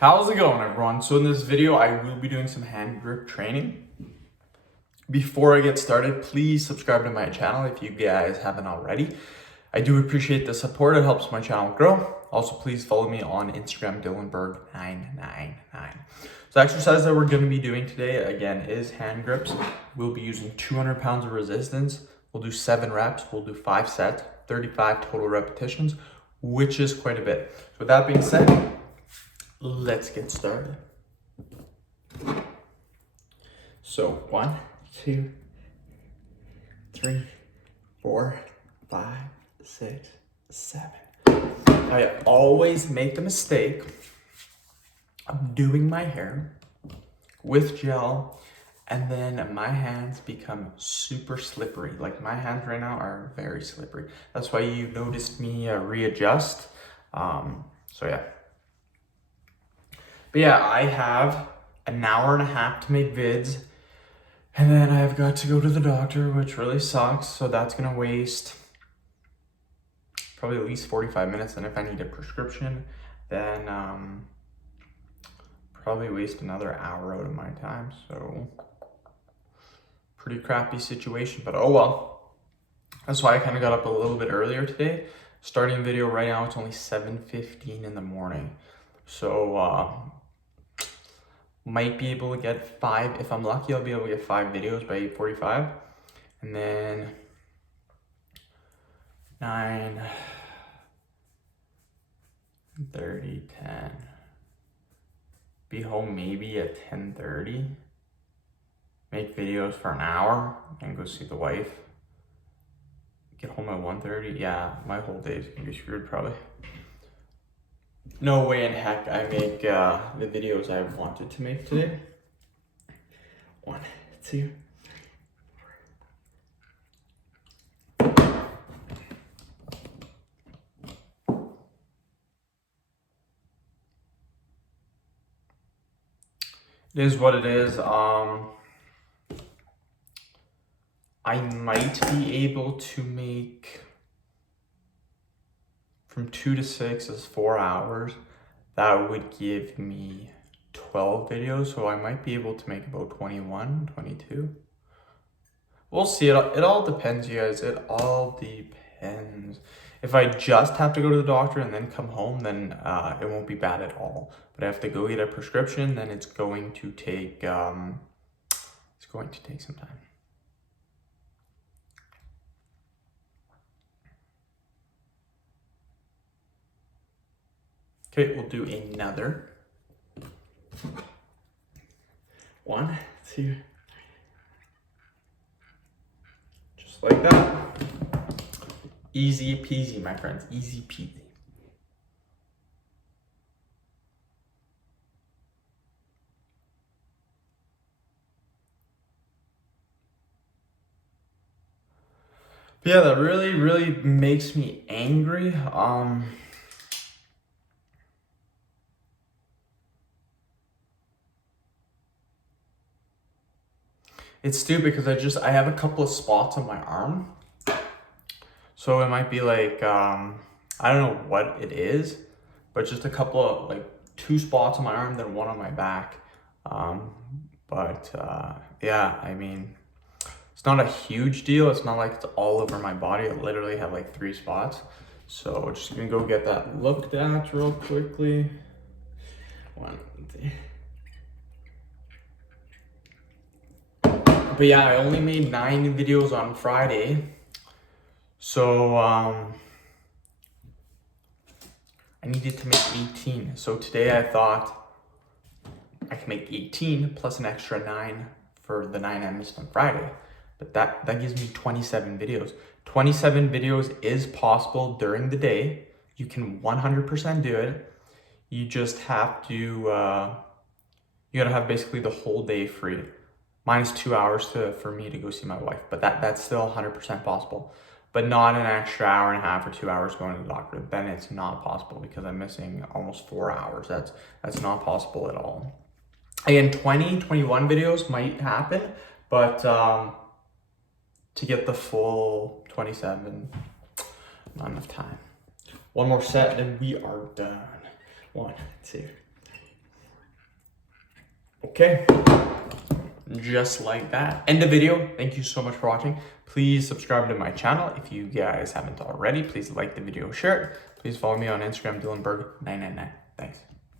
How's it going, everyone? So in this video, I will be doing some hand grip training. Before I get started, please subscribe to my channel if you guys haven't already. I do appreciate the support. It helps my channel grow. Also, please follow me on Instagram, Dylanberg999. So the exercise that we're going to be doing today, again, is hand grips. We'll be using 200 pounds of resistance. We'll do 7 reps. We'll do 5 sets, 35 total repetitions, which is quite a bit. So with that being said, let's get started. So 1, 2, 3, 4, 5, 6, 7. I always make the mistake of doing my hair with gel, and then my hands become super slippery. Like my hands right now are very slippery. That's why you noticed me readjust. So yeah. But yeah, I have an hour and a half to make vids, and then I've got to go to the doctor, which really sucks. So that's gonna waste probably at least 45 minutes. And if I need a prescription, then probably waste another hour out of my time. So pretty crappy situation, but oh well. That's why I kind of got up a little bit earlier today. Starting video right now, it's only 7:15 in the morning. So might be able to get 5, if I'm lucky, I'll be able to get 5 videos by 8:45. And then 9, 30, 10. Be home maybe at 10:30. Make videos for an hour and go see the wife. Get home at 1:30. Yeah, my whole day is gonna be screwed probably. No way in heck I make the videos I wanted to make today. 1, 2, 3. It is what it is. I might be able to make from 2 to 6 is 4 hours. That would give me 12 videos. So I might be able to make about 21, 22. We'll see. It all depends, you guys. It all depends. If I just have to go to the doctor and then come home, then it won't be bad at all. But I have to go get a prescription, then it's going to take some time. Okay, we'll do another. 1, 2, 3. Just like that. Easy peasy, my friends. Easy peasy. But yeah, that really makes me angry. It's stupid because I have a couple of spots on my arm. So it might be like, I don't know what it is, but just a couple of, like 2 spots on my arm, then 1 on my back. Yeah, I mean, it's not a huge deal. It's not like it's all over my body. I literally have like 3 spots. So we're just gonna go get that looked at real quickly. 1, 2. But yeah, I only made 9 videos on Friday. So I needed to make 18. So today I thought I can make 18 plus an extra 9 for the 9 I missed on Friday. But that gives me 27 videos. 27 videos is possible during the day. You can 100% do it. You just have to, you gotta have basically the whole day free. Minus 2 hours for me to go see my wife. But that's still 100% possible. But not an extra hour and a half or 2 hours going to the doctor. Then it's not possible because I'm missing almost 4 hours. That's not possible at all. Again, 20, 21 videos might happen, but to get the full 27, not enough time. 1 more set and we are done. 1, 2, 3. Okay, just like that. End the video. Thank you so much for watching. Please subscribe to my channel if you guys haven't already. Please like the video, share it. Please follow me on Instagram, DylanBerg999. Thanks.